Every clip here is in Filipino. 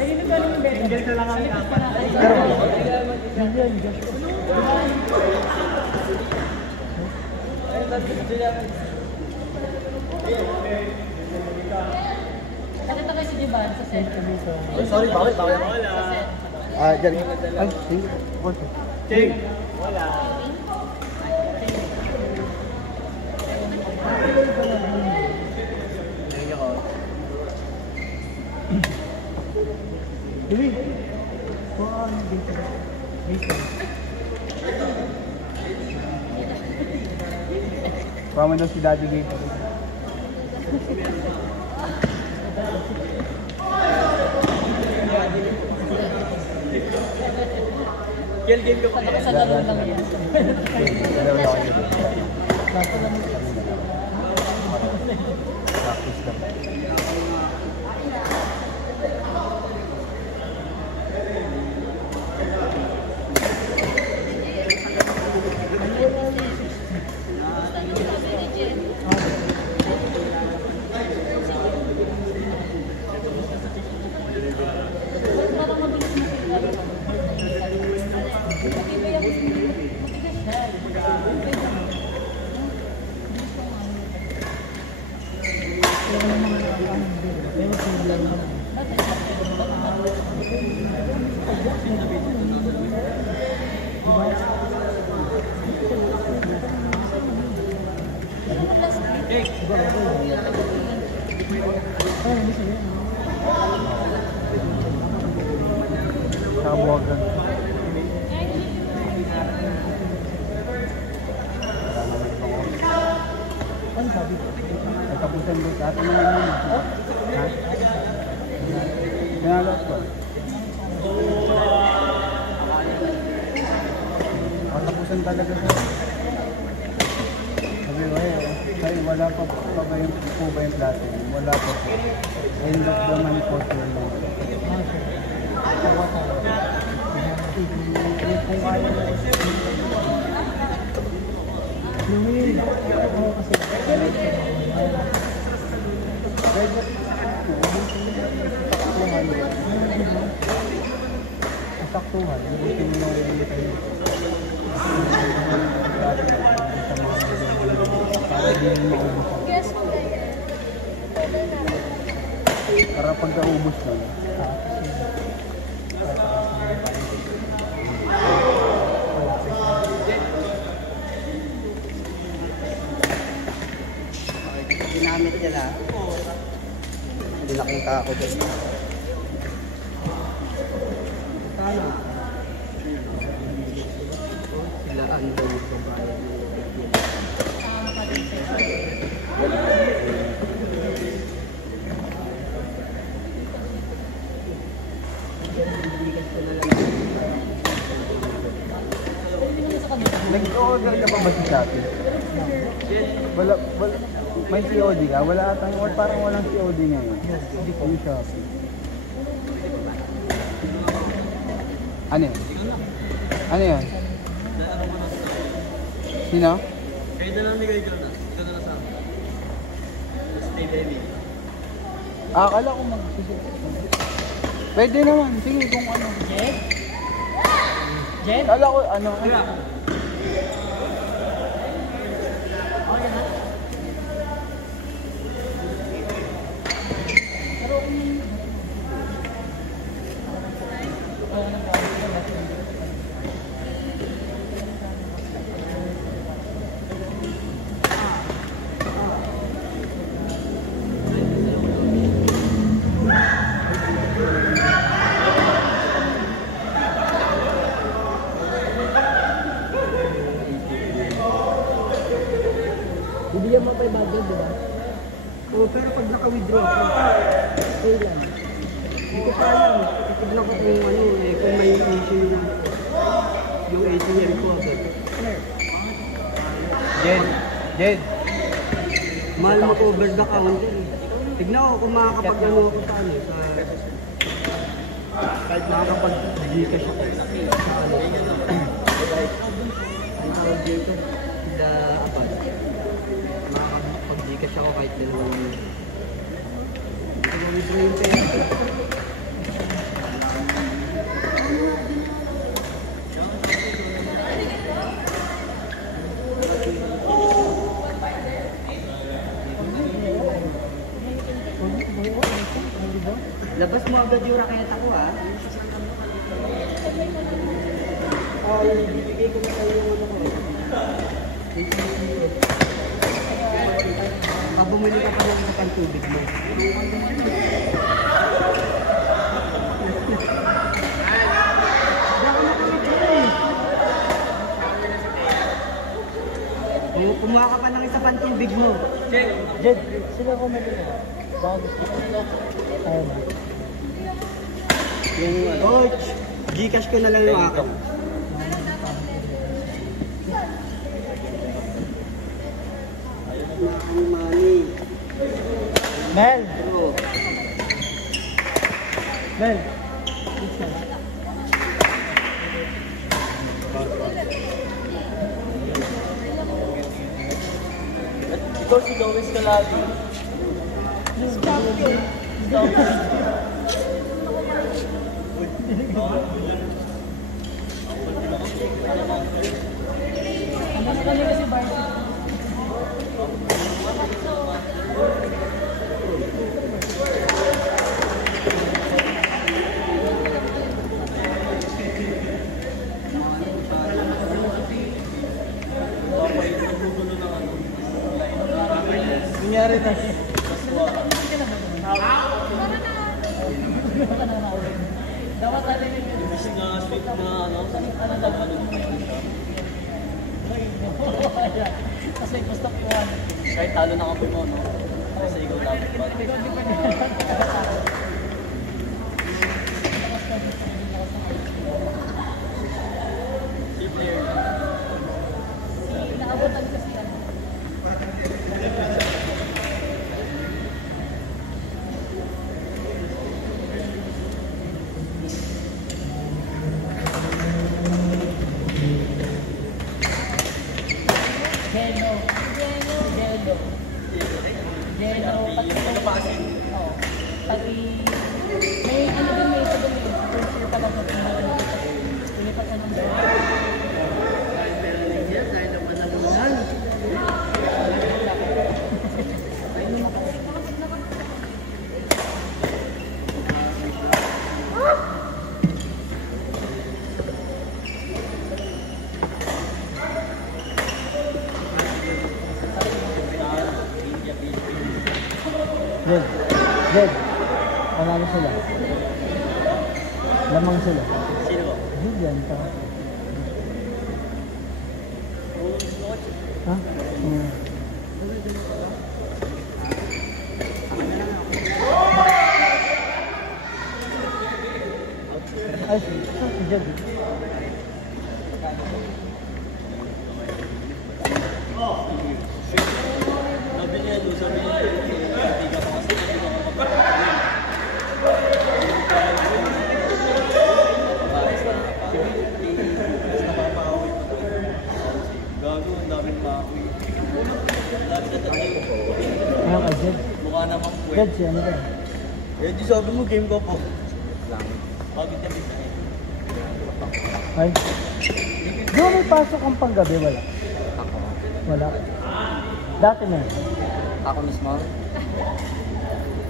Single na lang kami apat. Nakita kayo si Diban sa set. Sorry, bakit? Wala. Diyan. Ay, sige. Ching. Wala. Dili. Pama daw si Daddy dito. Kill game ko pa. Sa laro lang yan. Practice lang. Kabuagan. Ano sabi ko? Nagtapusan doon sa atin naman yun. Ha? Nangalap ko. Nagtapusan talaga siya. Sabi, wala pa ba yung platin? Wala pa po. End of the month po sila lang. Kung ayaw na Lumin. Oo kasi. Saktuhan. Buti mo yung rin tayo. Para din maubos. Para pagkaubos lang. Ginamit nila. Hindi nakita ako doon. Sana. Sila ando yung babae. Nag-order ka pa ba si Shopee? Wala, may COD ka? Wala atang, parang walang COD ngayon. Hindi ko yung Shopee. Ano yun? Ano yun? Sino? Kayo na lang ni Kuya Jonas. Ikaw na lang sa amin. Stay baby. Akala ko pwede naman. Sige kung ano. Jen? Jen? Akala ko ano. Hindi yan mapay-budget, di ba? Oo, pero pag naka-withdraw ka, Okay lang. hindi ko pa alam. Titignan ko kung ano eh, kung may issue yung ATM ko. Jed. Mahal mo over the counter eh. Tignan ko kung makakapag-ano ako sa ano, sa... Kahit makakapag-Gcash ako sa ano. Ang tawag dito, sila apad. Makakapag-Gcash ako kahit dalawang... Hindi ko withdraw yung pera. agad yung raketa ko ah. Bibigay ko na kayo yung ano ko. Bumili ka pa ng isa pang tubig mo. Kumuha ka pa ng isa pang tubig mo. Jed, sila ko may dito. Baka gusto ko. Ayaw ba? Coach, Gcash ko na lang yung akin. Money. Mel! Oo. Mel! Ikaw si Gomez Caladi. Ano sa kanila si Barty? Nangyari na. Dapat natin yung Imbis na sweet na ano, ano dapat kasi gusto ko yun. kahit talo na kapoy mo, no? Kasi ikaw dapat ba? Si player. Inaabutan kasi yan. Gelo. Gelo. Gelo. Ano pa kasi? Oo. Pati, may ano din may isa din eh. First year pa lang sa pilipat na ng gelo. Jed, Jed, panalo sila. Lamang sila. Sino ba? Julian pa. Ha? Ay, si Jed. Sabi niya, sabi niya, hindi ka pa kasi hindi ka makapagpapalit. Gago, ang daming makakoy. Lagi na tayo. Ano ka, Jed? Mukha namang Jed, puwet. si ano ba? Eh, di sabi mo, game ko po. Bakit ka bigay? Ay. Di ba may pasok ang panggabi? Wala. Ako. Wala. Dati na. Ako mismo?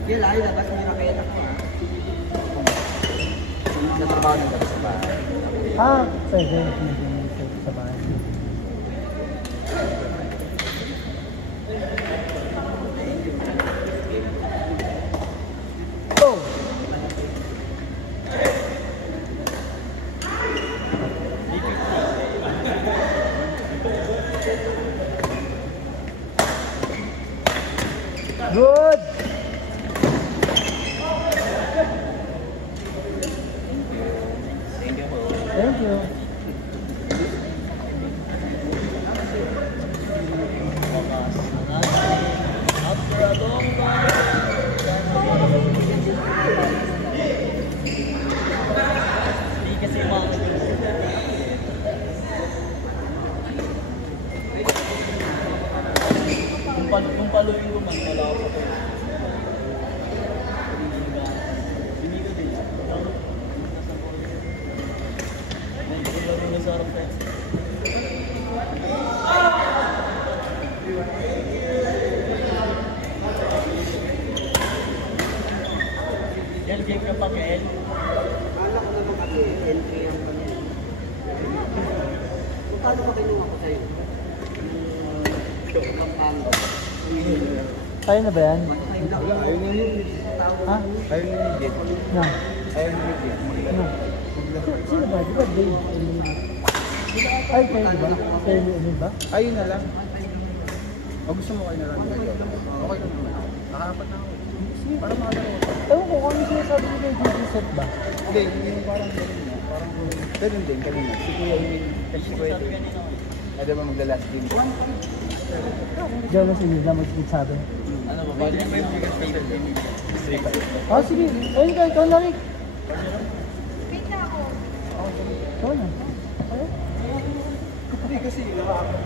Hindi, layo labas may raketa ko ah. Sa trabaho ng gabi sa bahay. Ah, pwede. Sa bahay. Go! Good! Thank you. After a long Hindi kasi mga kung paluin ko man, wala ako pa. Hindi ko din. Nagkularo na sa harap tayo. Yan, game ka pa, Kel. Akala ko naman kasi entry ang kanina. Kung paano ba kinuha ko sa'yo? Yung Pampanga. Kaya na ba yan? Ayaw na yun. Ha? Ayaw na yun, Jet. Na. Ayaw na yun, Jet. Na. Sino ba? Di ba Dave? Ay, kayo ba? Kayo ano ba? Ayun na lang. O gusto mo kayo na lang? Okay lang naman. Nakakapat na ako. Para makalaro. Ewan ko kung ano sinasabi nila yung GT set ba? Hindi, hindi mo parang ganun na. Parang ganun din, kanina. Si Kuya Emil, kasi si Kuya Emil. Ano ba magla-last game? Diyan na sila na magsabi. Ano ba? Bali mo yung bigas special din. Ah, sige. Ayun ka, ikaw na rin. Ikaw na. Ayaw. Hindi kasi nakakapat.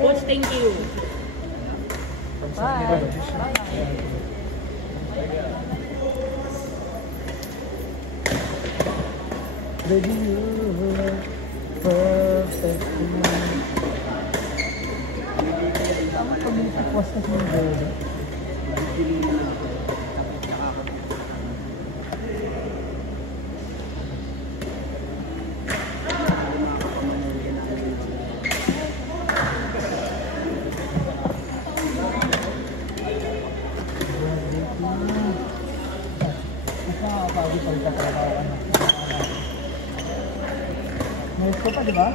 Coach, thank you. Bye. Baby, you look perfect to me. Tama pag nilipas na siya yung girl. Nice ko pa, di ba?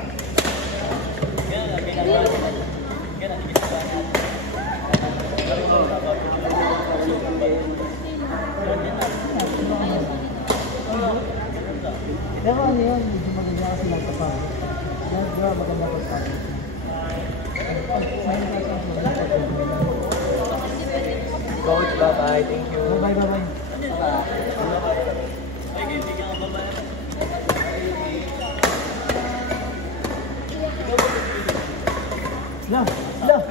Pero ano yun, medyo maganda kasi lang kapag. Medyo maganda kapag. Coach, bye-bye. Thank you. Bye-bye, bye-bye. Lah, lah.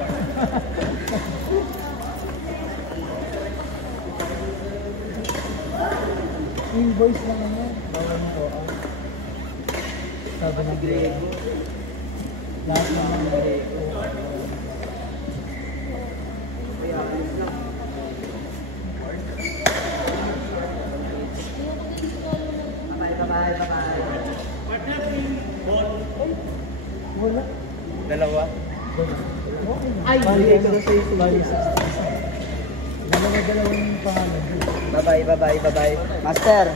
Invoice lang naman. Bawal mo ko. Sabi na grade. Lahat naman na grade. Wala. Dalawa. Ay, bali ano? Bali 60. Dalawa-dalawa yung pangalan. Bye-bye. Master,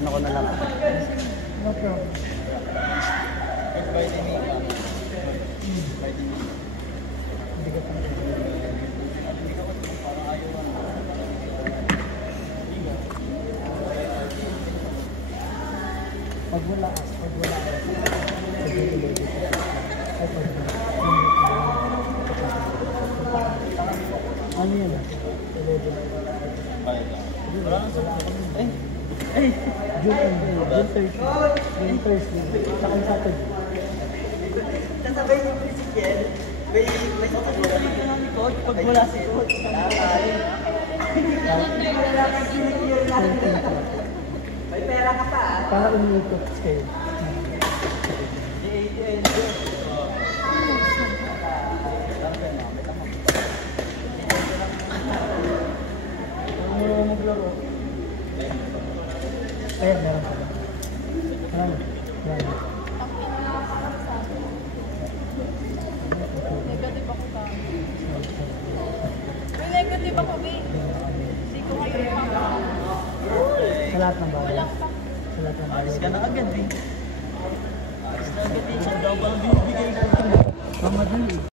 ano ko na lang. No problem. Hindi ka pa. Pag wala ka. Ano yan ah? June Thursday. Tsaka yung Saturday. Kasabay ni Christian, may sasabihin ka namin, Coach, pag wala si Coach. May pera ka pa ah. Para umiikot kayo. Maglaro. Kaya meron pa ba? Marami. Negative ako ka. May negative ako, babe. Hindi ko kayo Sa lahat ng bagay. Sa lahat ng bagay. Ka na agad eh. Alis na agad eh. Isang daw pa ang binibigay ko. Mamadali.